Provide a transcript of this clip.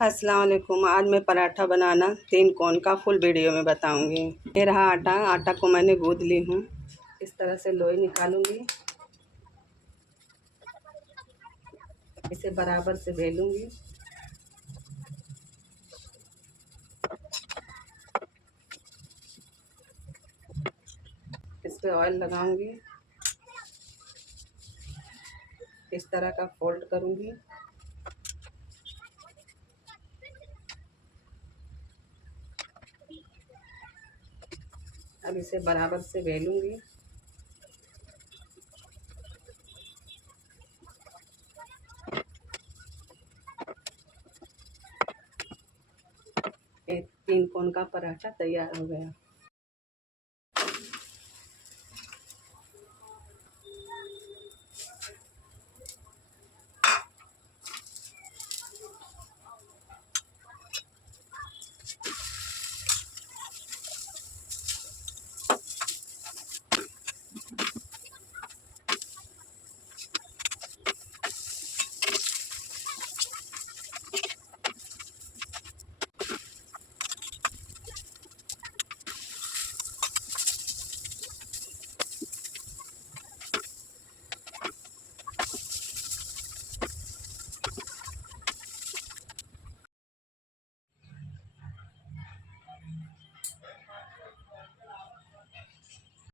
अस्सलाम वालेकुम। आज मैं पराठा बनाना 3 कोण का फुल वीडियो में बताऊंगी। ये रहा आटा। आटा को मैंने गूंद ली हूँ। इस तरह से लोई निकालूंगी, इसे बराबर से बेलूंगी। इस पे ऑयल लगाऊंगी, इस तरह का फोल्ड करूंगी। अब इसे बराबर से बेलूंगी। ये 3 कोण का पराठा तैयार हो गया।